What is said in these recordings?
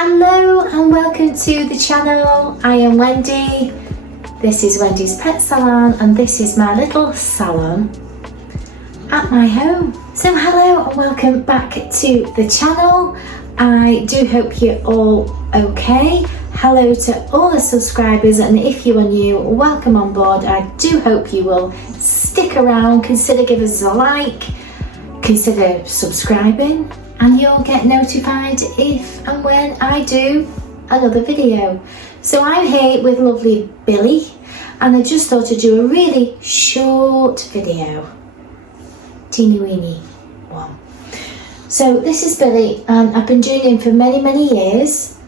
Hello and welcome to the channel. I am Wendy. This is Wendy's Pet Salon and this is my little salon at my home. So hello and welcome back to the channel. I do hope you're all okay. Hello to all the subscribers, and if you are new, welcome on board. I do hope you will stick around, consider giving us a like, consider subscribing, and you'll get notified if and when I do another video. So I'm here with lovely Billy, and I just thought I'd do a really short video, teeny weeny one. So this is Billy, and I've been doing him for many years.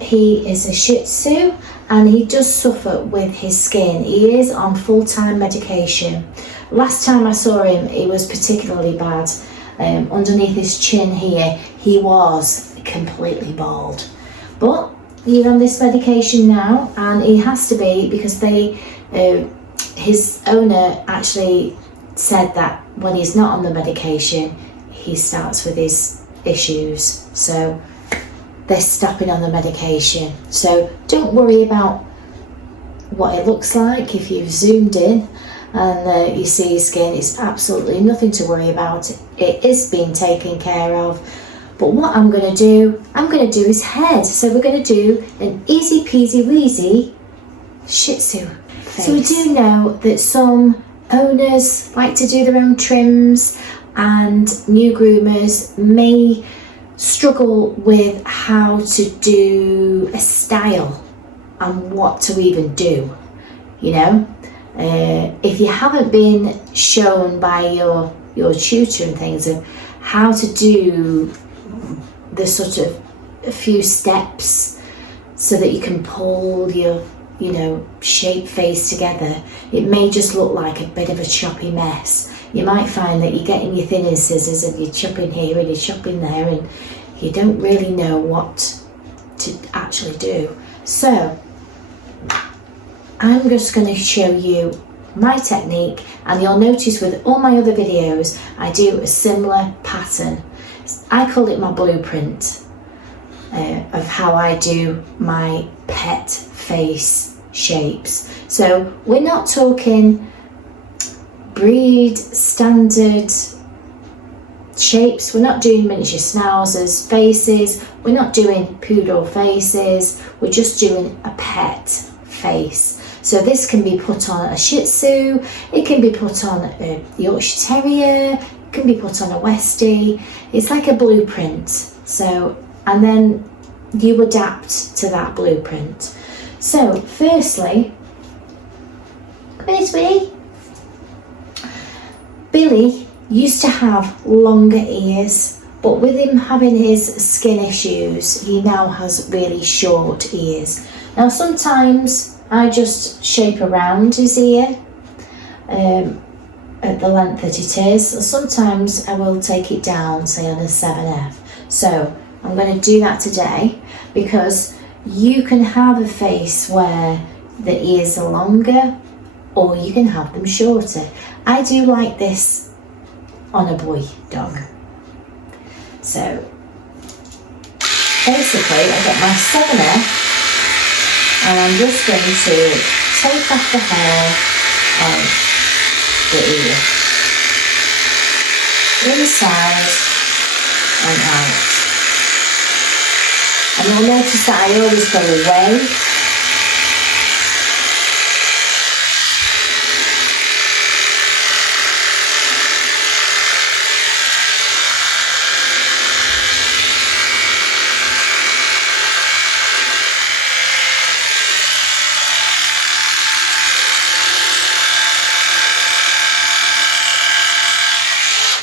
He is a Shih Tzu and he does suffer with his skin. He is on full-time medication. Last time I saw him, he was particularly bad. Underneath his chin here, he was completely bald. But he's on this medication now, and he has to be because his owner actually said that when he's not on the medication, he starts with his issues. So they're stopping on the medication. So don't worry about what it looks like. If you've zoomed in and you see his skin, it's absolutely nothing to worry about. It is being taken care of. But what I'm going to do his head. So we're going to do an easy peasy weasy Shih Tzu face. So we do know that some owners like to do their own trims, and new groomers may struggle with how to do a style and what to even do, you know. If you haven't been shown by your tutor and things of how to do the sort of a few steps so that you can pull your, you know, shape face together, it may just look like a bit of a choppy mess. You might find that you're getting your thinning scissors and you're chopping here and you're chopping there, and you don't really know what to actually do. So I'm just going to show you my technique, and you'll notice with all my other videos I do a similar pattern. I call it my blueprint of how I do my pet face shapes. So we're not talking breed standard shapes. We're not doing miniature schnauzers faces. We're not doing poodle faces. We're just doing a pet face. So this can be put on a Shih Tzu, it can be put on a Yorkshire Terrier, it can be put on a Westie. It's like a blueprint. So, and then you adapt to that blueprint. So firstly, come here, sweetie. Billy used to have longer ears, but with him having his skin issues, he now has really short ears. Now sometimes I just shape around his ear at the length that it is. Sometimes I will take it down, say on a 7F. So I'm going to do that today, because you can have a face where the ears are longer, or you can have them shorter. I do like this on a boy dog. So basically I got my 7F, and I'm just going to take off the hair of the ear, inside and out. And you'll notice that I always go away.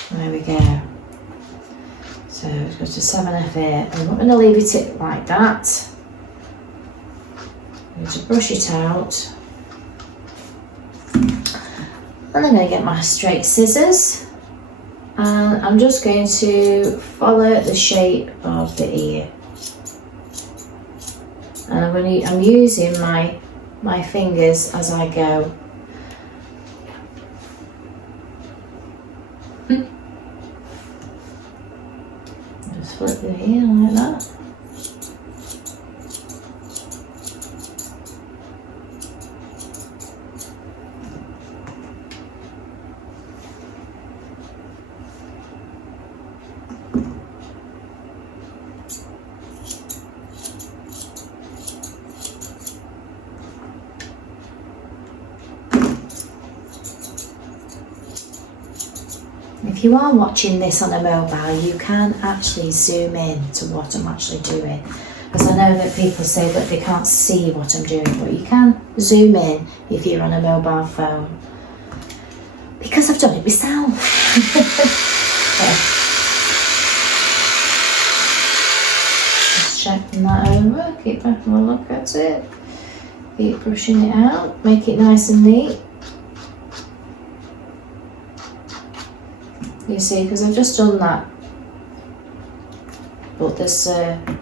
There we go. So it's got a 7F here. I'm not going to leave it like that. I'm going to brush it out. And then I'm going to get my straight scissors. And I'm just going to follow the shape of the ear. And I'm using my fingers as I go. Just flip the ear like that. if you are watching this on a mobile, you can actually zoom in to what I'm actually doing. Because I know that people say that they can't see what I'm doing, but you can zoom in if you're on a mobile phone. Because I've done it myself. Just checking that over, keep having a look at it. Keep brushing it out, make it nice and neat. You see, because I've just done that, but there's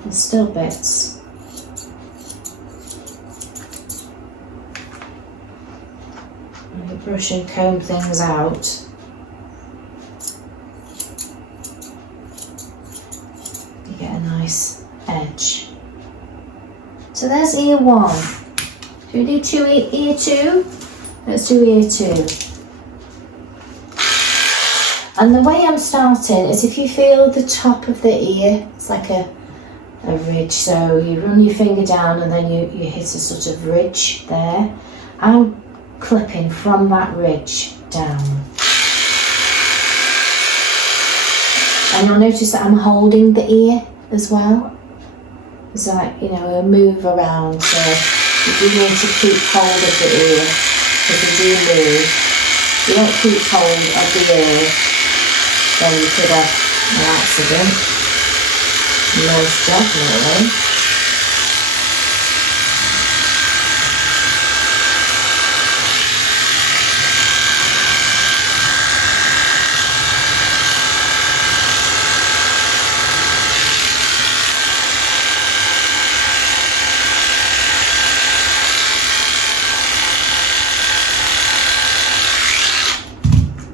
still bits. When you brush and comb things out, you get a nice edge. So there's ear 1. Should we do ear 2? Let's do ear 2. And the way I'm starting is, if you feel the top of the ear, it's like a ridge, so you run your finger down and then you hit a sort of ridge there. I'm clipping from that ridge down. And you'll notice that I'm holding the ear as well. It's like, you know, a move around, so you do need to keep hold of the ear, because you do move. You don't keep hold of the ear, then you could have an accident, most definitely.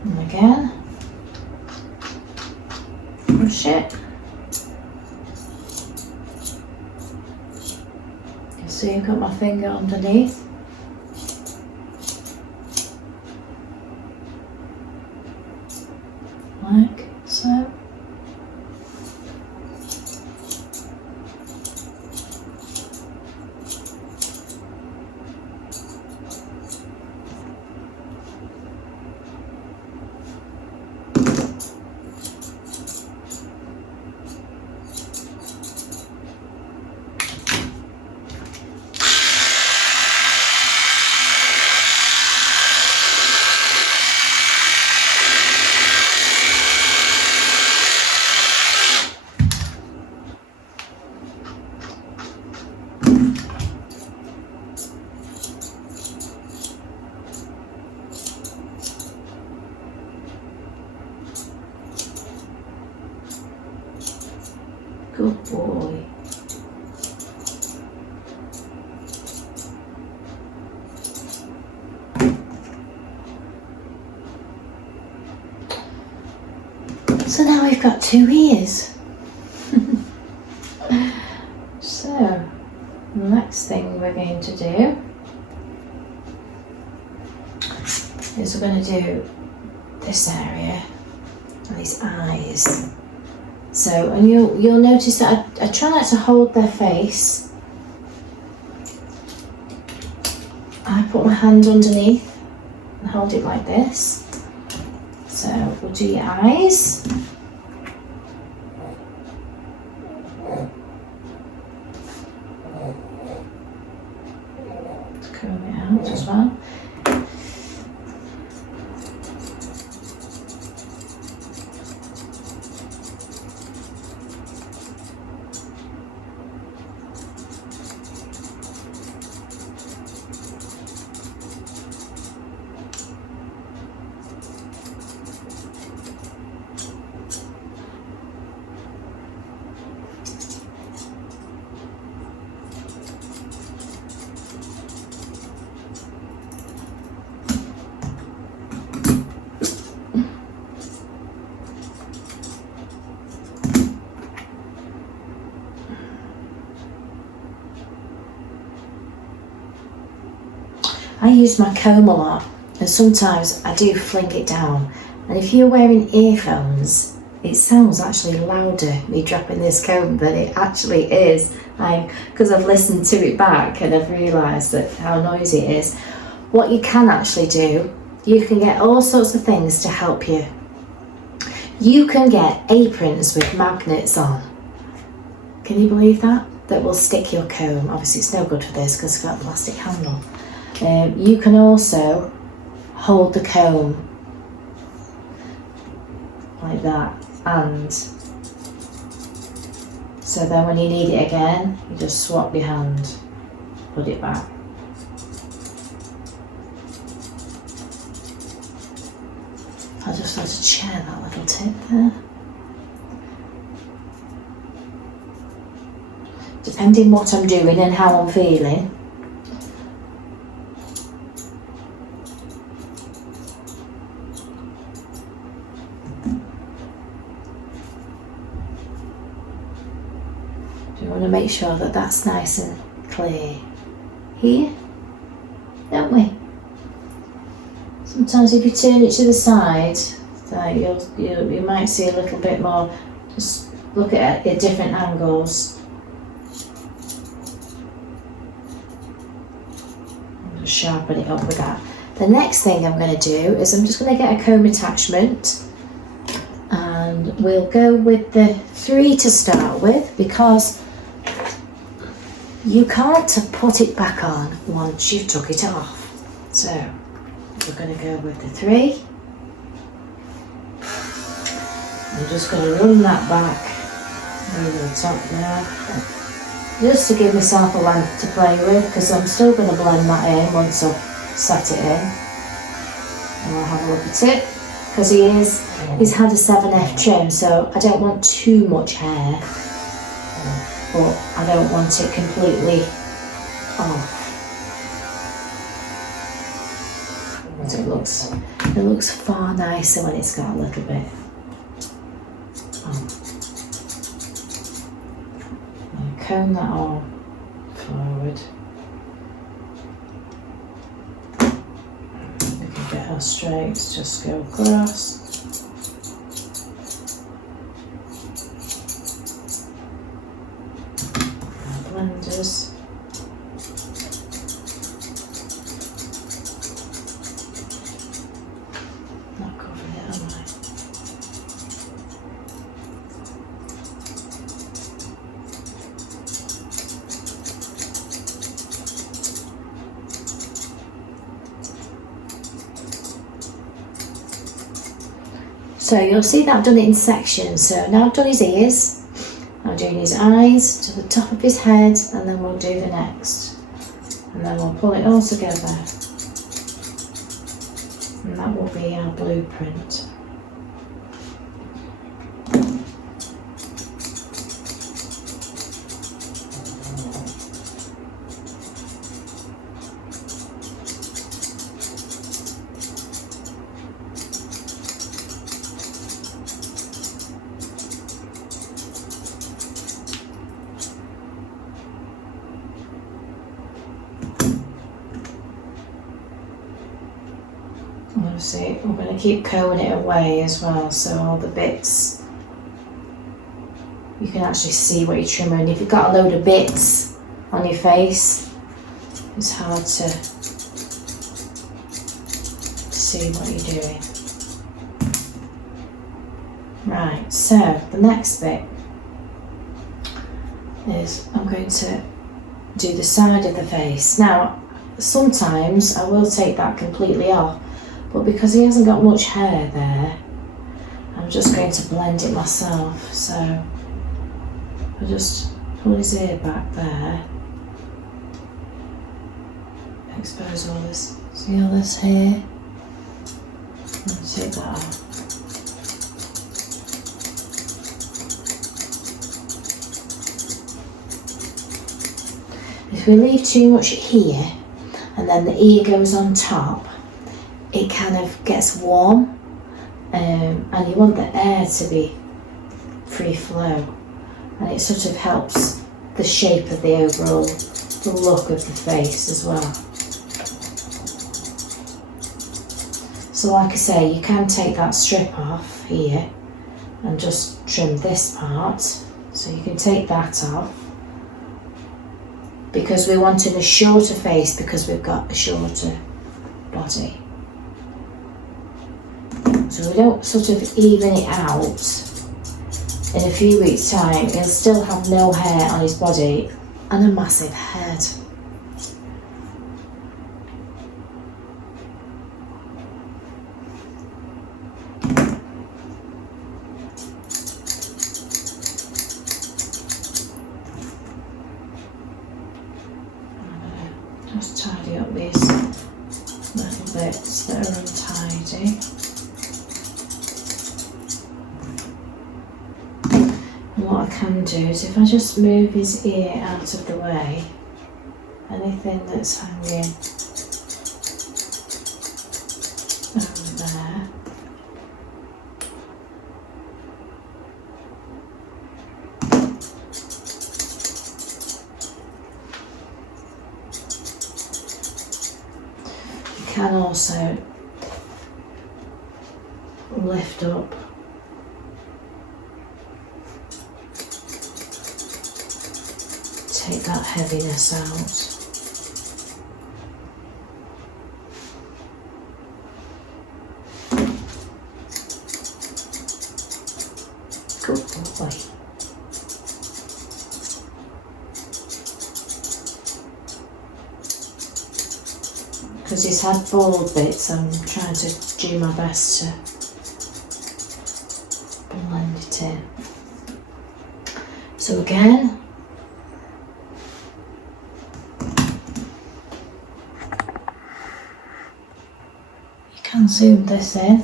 And again. Push it. So you've got my finger underneath. Like so. Good boy. So now we've got 2 ears. So, the next thing we're going to do is we're going to do this area, these eyes. So, and you'll notice that I try not to hold their face. I put my hand underneath and hold it like this. So we'll do your eyes. Comb it out as well. I use my comb a lot, and sometimes I do fling it down, and if you're wearing earphones it sounds actually louder, me dropping this comb, than it actually is, because I've listened to it back and I've realised that how noisy it is. What you can actually do, you can get all sorts of things to help you. You can get aprons with magnets on. Can you believe that? That will stick your comb. Obviously it's no good for this because it's got a plastic handle. You can also hold the comb like that, and so then when you need it again, you just swap your hand, put it back. I just wanted to share that little tip there. Depending what I'm doing and how I'm feeling, we want to make sure that that's nice and clear here, don't we? Sometimes if you turn it to the side, you might see a little bit more. Just look at it at different angles. Just sharpen it up with that. The next thing I'm going to do is I'm just going to get a comb attachment, and we'll go with the 3 to start with, because you can't put it back on once you've took it off. So we're going to go with the 3. I'm just going to run that back over the top now, just to give myself a length to play with, because I'm still going to blend that in once I've set it in. And I'll have a look at it, because he's had a 7F trim, so I don't want too much hair, but I don't want it completely off. So it looks far nicer when it's got a little bit on. Comb that all forward. We can get our straights, just go across. Our blenders. Not covering it, am I? So you'll see that I've done it in sections. So now I've done his ears, I'm doing his eyes to the top of his head, and then we'll do the next. And then we'll pull it all together. And that will be our blueprint. Obviously, we're going to keep combing it away as well, so all the bits, you can actually see what you're trimming. If you've got a load of bits on your face, it's hard to see what you're doing. Right, so the next bit is I'm going to do the side of the face. Now, sometimes I will take that completely off, but because he hasn't got much hair there, I'm just going to blend it myself. So I'll just pull his ear back there, expose all this, see all this hair, and take that off. If we leave too much here and then the ear goes on top, it kind of gets warm, and you want the air to be free flow, and it sort of helps the shape of the overall look of the face as well. So like I say, you can take that strip off here and just trim this part, so you can take that off, because we're wanting a shorter face because we've got a shorter body. So we don't sort of even it out, in a few weeks' time he'll still have no hair on his body and a massive head. Just tidy up these little bits that are untidy. And what I can do is if I just move his ear out of the way, anything that's hanging over there, can also lift up take that heaviness out. Good boy. Because he's had bald bits, I'm trying to do my best to blend it in. So again, you can zoom this in.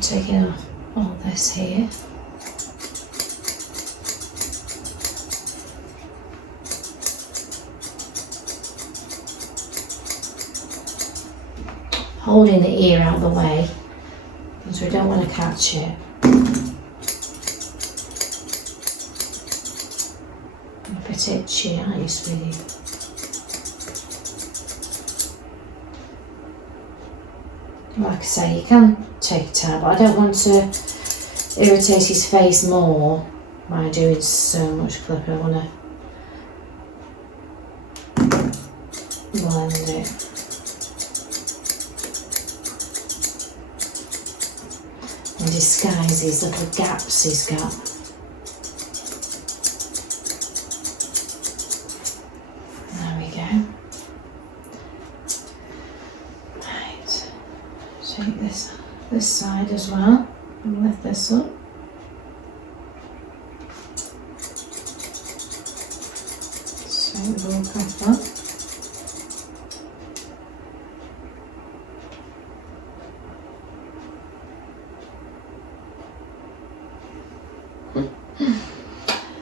Taking off all this here. Holding the ear out of the way because we don't want to catch it. I'm a bit itchy, aren't you, sweetie? Like I say, you can take it out, but I don't want to irritate his face more by doing so much clipping. I want to blend it. And disguise these little gaps he's got. There we go. Take this side as well and lift this up. So we'll cut that.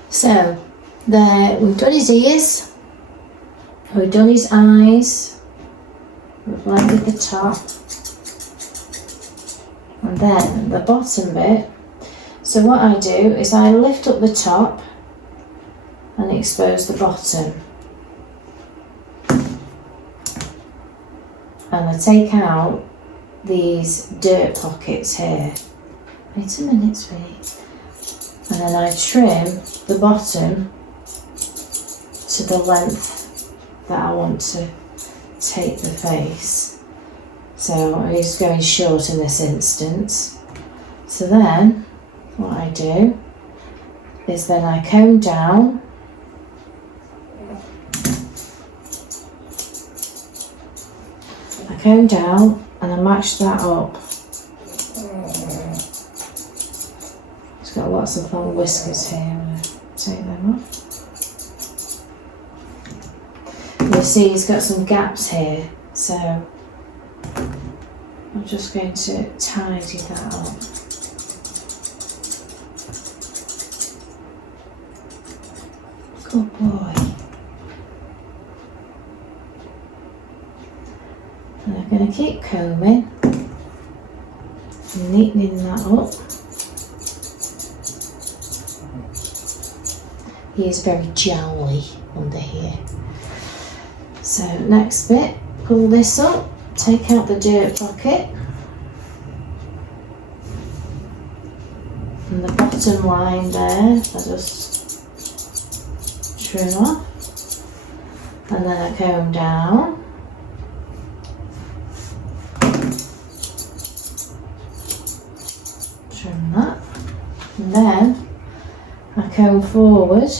So there, we've done his ears, we've done his eyes, we've blended the top. And then the bottom bit, so what I do is I lift up the top and expose the bottom. And I take out these dirt pockets here. Wait a minute, sweetie. And then I trim the bottom to the length that I want to take the face. So he's going short in this instance. So then what I do is then I comb down and I match that up. He's got lots of long whiskers here. I'm going to take them off. You'll see he's got some gaps here, so I'm just going to tidy that up. Good boy. And I'm going to keep combing and neatening that up. He is very jowly under here. So next bit, pull this up. Take out the dirt pocket And the bottom line there, I just trim off, and then I comb down. Trim that, and then I comb forward,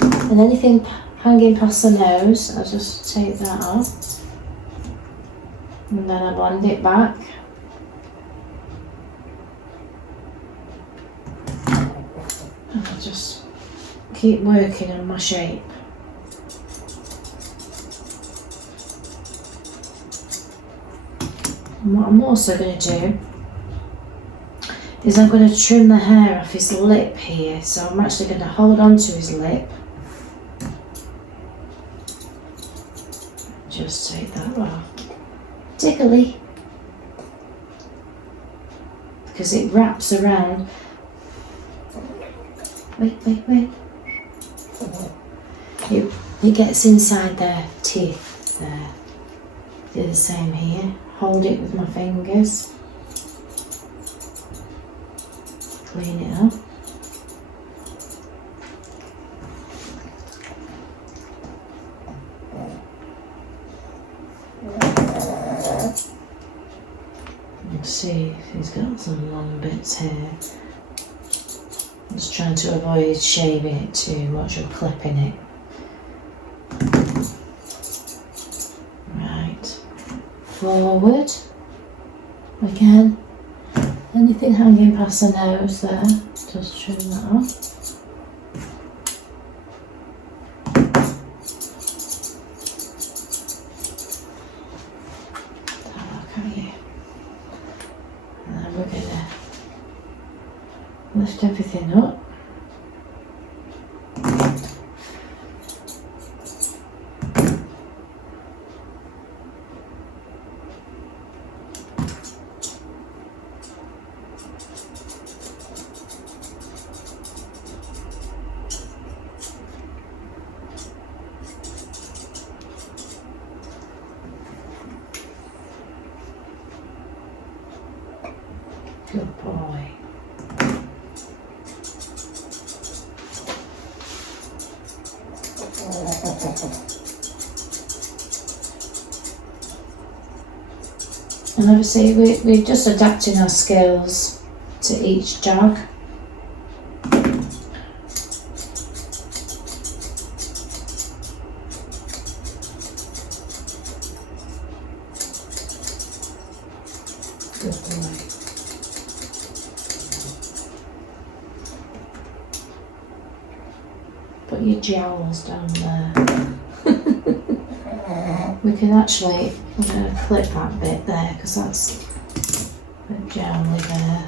and anything hanging past the nose, I just take that off, and then I blend it back. And I just keep working on my shape. And what I'm also going to do is I'm going to trim the hair off his lip here. So I'm actually going to hold on to his lip. Just take that off. Tickly. Because it wraps around. Wait. It gets inside their teeth there. Do the same here. Hold it with my fingers. Clean it up. Let's see if he's got some long bits here. I'm just trying to avoid shaving it too much or clipping it. Right. Forward. Again. Anything hanging past the nose there, just trim that off. Have a look at you. And then we're going to lift everything up. Good boy. And obviously we're just adapting our skills to each dog. Good boy. Put your jowls down there. We can actually, I'm going to clip that bit there because that's the jowly there.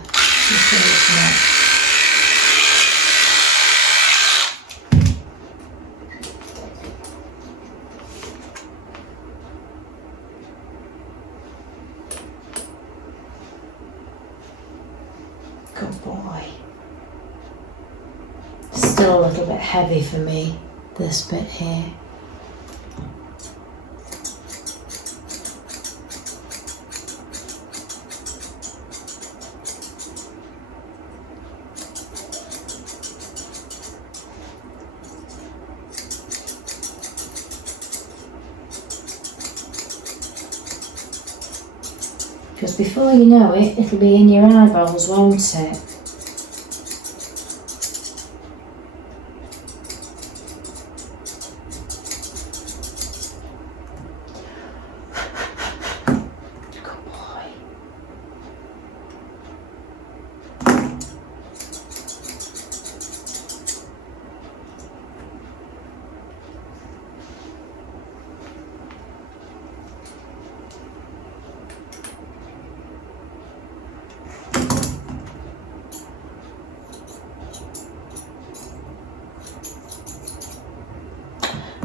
Good boy. Still a little bit heavy for me, this bit here. Because before you know it, it'll be in your eyeballs, won't it? Good boy.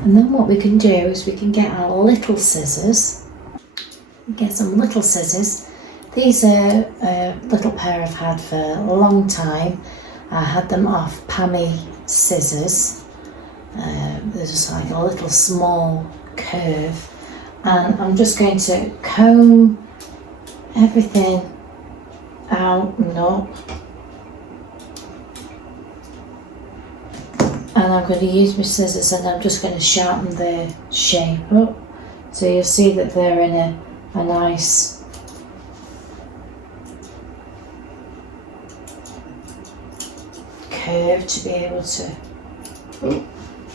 And then what we can do is we can get our little scissors. Get some little scissors. These are a little pair I've had for a long time. I had them off Pammy scissors. They're just like a little small curve. And I'm just going to comb everything out and up. And I'm going to use my scissors and I'm just going to sharpen the shape up. So you'll see that they're in a nice curve to be able to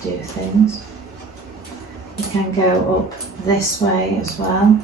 do things. You can go up this way as well.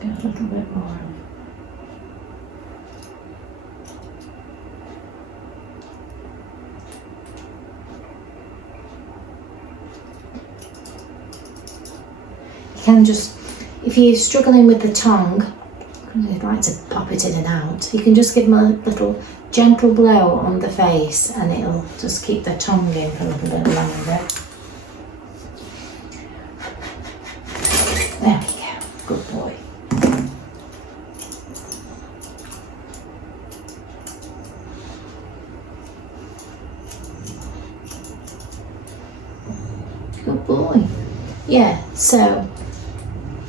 Get a little bit more. You can just, if you're struggling with the tongue, you'd like to pop it in and out, you can just give them a little gentle blow on the face and it'll just keep the tongue in for a little bit longer. There we go, good boy. Good boy. Yeah, so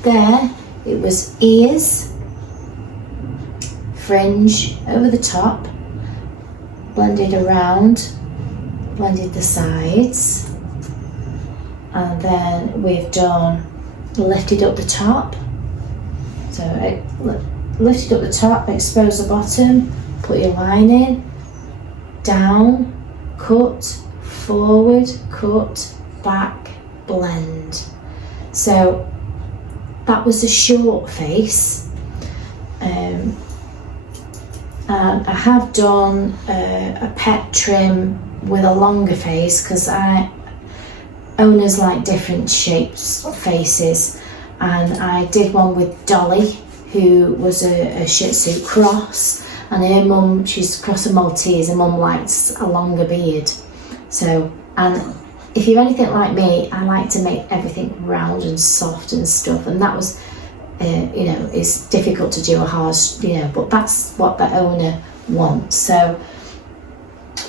there it was ears, fringe over the top, blended around, blended the sides, and then we've done lifted up the top. So lifted up the top, expose the bottom, put your line in, down, cut, forward, cut, back, blend. So that was the short face. And I have done a pet trim with a longer face because owners like different shapes of faces, and I did one with Dolly, who was a Shih Tzu cross, and her mum, she's cross a Maltese, and mum likes a longer beard. So, and if you're anything like me, I like to make everything round and soft and stuff, and that was, you know, it's difficult to do a hard, you know, but that's what the owner wants. So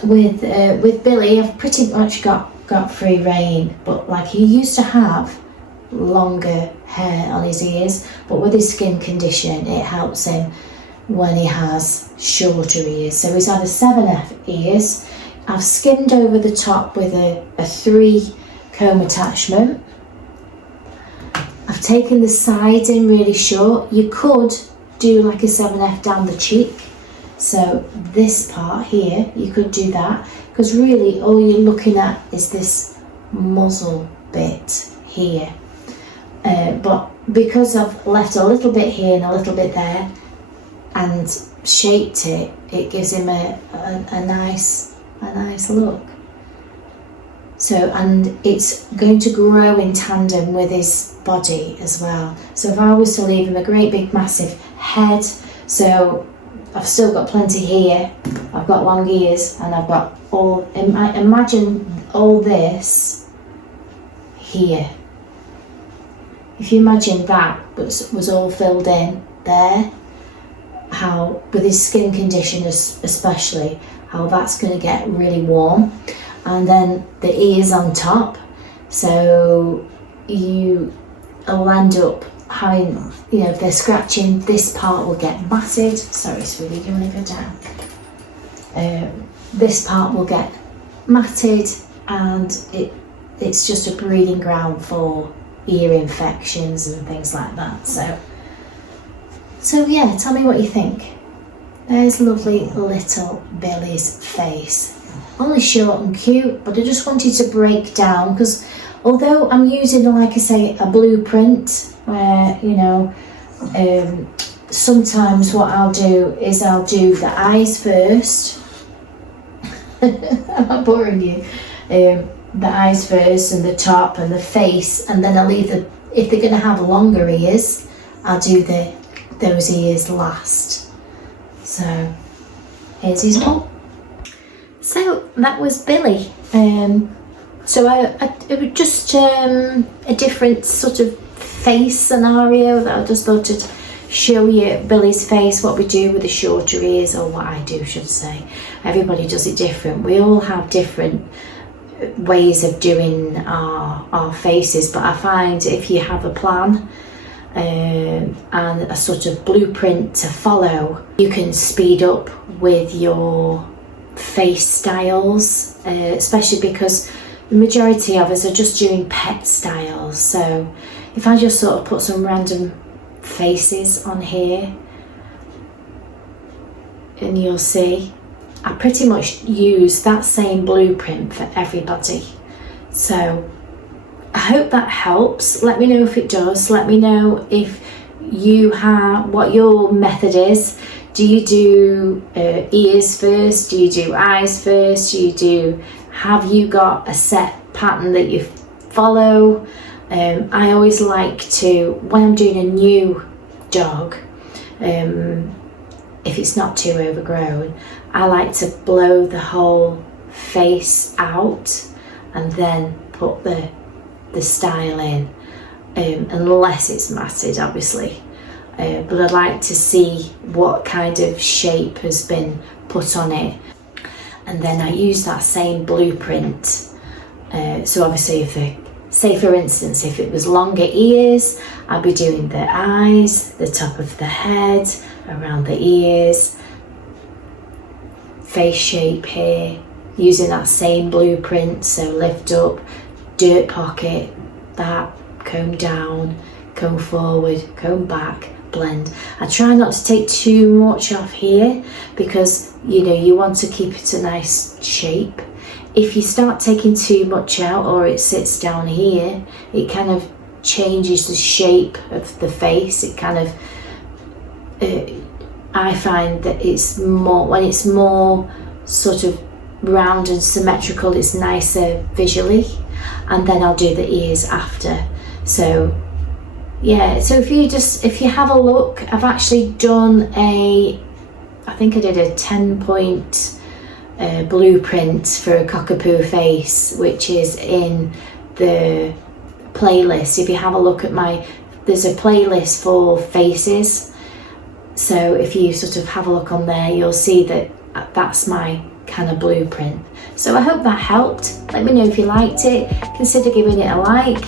with Billy, I've pretty much got free rein, but like he used to have longer hair on his ears, but with his skin condition, it helps him when he has shorter ears. So he's had a 7F ears. I've skimmed over the top with a 3 comb attachment. I've taken the sides in really short. You could do like a 7F down the cheek. So this part here, you could do that, because really all you're looking at is this muzzle bit here. But because I've left a little bit here and a little bit there and shaped it, it gives him a nice look. So, and it's going to grow in tandem with his body as well. So if I was to leave him a great big massive head, so I've still got plenty here, I've got long ears, and I've got all, imagine all this here. If you imagine that was all filled in there, how with his skin condition especially, how that's going to get really warm. And then the ears on top, so you'll end up having, you know, if they're scratching, this part will get matted. Sorry, sweetie, do you want to go down? This part will get matted, and it's just a breeding ground for ear infections and things like that. So yeah, tell me what you think. There's lovely little Billy's face. Only short and cute, but I just wanted to break down, because although I'm using, like I say, a blueprint where, you know, sometimes what I'll do is I'll do the eyes first. I'm not boring you. The eyes first and the top and the face, and then I'll either, if they're going to have longer ears, I'll do those ears last. So here's his mum. So that was Billy. So it was just a different sort of face scenario that I just thought I'd show you Billy's face, what we do with the shorter ears, or what I do, should say. Everybody does it different. We all have different ways of doing our faces, but I find if you have a plan and a sort of blueprint to follow, you can speed up with your face styles, especially because the majority of us are just doing pet styles. So if I just sort of put some random faces on here, and you'll see I pretty much use that same blueprint for everybody. So I hope that helps. Let me know if it does. Let me know if you have, what your method is. Do you do ears first? Do you do eyes first? Have you got a set pattern that you follow? I always like to, when I'm doing a new dog, if it's not too overgrown, I like to blow the whole face out and then put the style in, unless it's matted, obviously. But I'd like to see what kind of shape has been put on it, and then I use that same blueprint. So obviously, say for instance, if it was longer ears, I'll be doing the eyes, the top of the head, around the ears, face shape here, using that same blueprint. So lift up, dirt pocket, that, comb down, comb forward, comb back, blend. I try not to take too much off here, because you know you want to keep it a nice shape. If you start taking too much out, or it sits down here, it kind of changes the shape of the face. It kind of I find that it's more, when it's more sort of round and symmetrical, it's nicer visually. And then I'll do the ears after. So yeah, so if you have a look, I've actually done I think I did a 10-point blueprint for a cockapoo face, which is in the playlist. If you have a look at there's a playlist for faces. So if you sort of have a look on there, you'll see that that's my kind of blueprint. So I hope that helped. Let me know if you liked it. Consider giving it a like.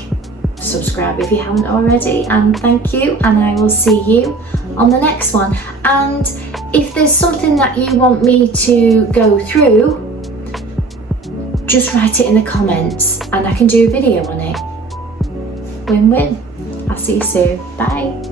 Subscribe if you haven't already, and thank you, and I will see you on the next one. And if there's something that you want me to go through, just write it in the comments and I can do a video on it. Win-win. I'll see you soon. Bye.